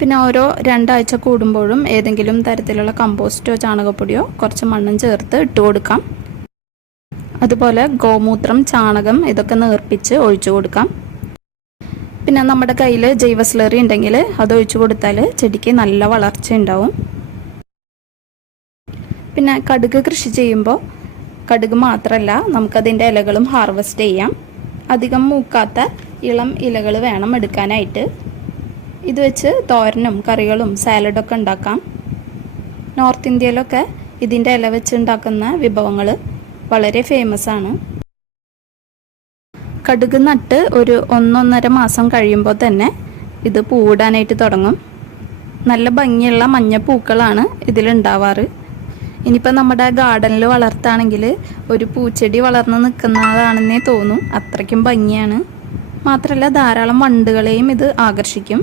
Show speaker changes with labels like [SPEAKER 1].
[SPEAKER 1] പിന്നെ ഓരോ രണ്ടാഴ്ച കൂടുമ്പോഴും ഏതെങ്കിലും തരത്തിലുള്ള കമ്പോസ്റ്റോ ചാണകപ്പൊടിയോ കുറച്ച് മണ്ണും ചേർത്ത് ഇട്ട് കൊടുക്കാം. അതുപോലെ ഗോമൂത്രം ചാണകം ഇതൊക്കെ നേർപ്പിച്ച് ഒഴിച്ചു കൊടുക്കാം. പിന്നെ നമ്മുടെ കയ്യിൽ ജൈവ സ്ലറി ഉണ്ടെങ്കിൽ അത് ഒഴിച്ചു കൊടുത്താൽ ചെടിക്ക് നല്ല വളർച്ച ഉണ്ടാവും. പിന്നെ കടുക് കൃഷി ചെയ്യുമ്പോൾ കടുക് മാത്രമല്ല നമുക്കതിന്റെ ഇലകളും ഹാർവെസ്റ്റ് ചെയ്യാം. അധികം മൂക്കാത്ത ഇളം ഇലകൾ വേണം എടുക്കാനായിട്ട്. ഇത് വെച്ച് തോരനും കറികളും സാലഡൊക്കെ ഉണ്ടാക്കാം. നോർത്ത് ഇന്ത്യയിലൊക്കെ ഇതിന്റെ ഇല വെച്ച് ഉണ്ടാക്കുന്ന വിഭവങ്ങൾ വളരെ ഫേമസ് ആണ്. കടുക് നട്ട് ഒരു ഒന്നൊന്നര മാസം കഴിയുമ്പോൾ തന്നെ ഇത് പൂവിടാനായിട്ട് തുടങ്ങും. നല്ല ഭംഗിയുള്ള മഞ്ഞപ്പൂക്കളാണ് ഇതിലുണ്ടാവാറ്. ഇനിയിപ്പോൾ നമ്മുടെ ഗാർഡനിൽ വളർത്താണെങ്കിൽ ഒരു പൂച്ചെടി വളർന്ന് നിൽക്കുന്നതാണെന്നേ തോന്നും. അത്രയ്ക്കും ഭംഗിയാണ്. മാത്രമല്ല ധാരാളം വണ്ടുകളെയും ഇത് ആകർഷിക്കും.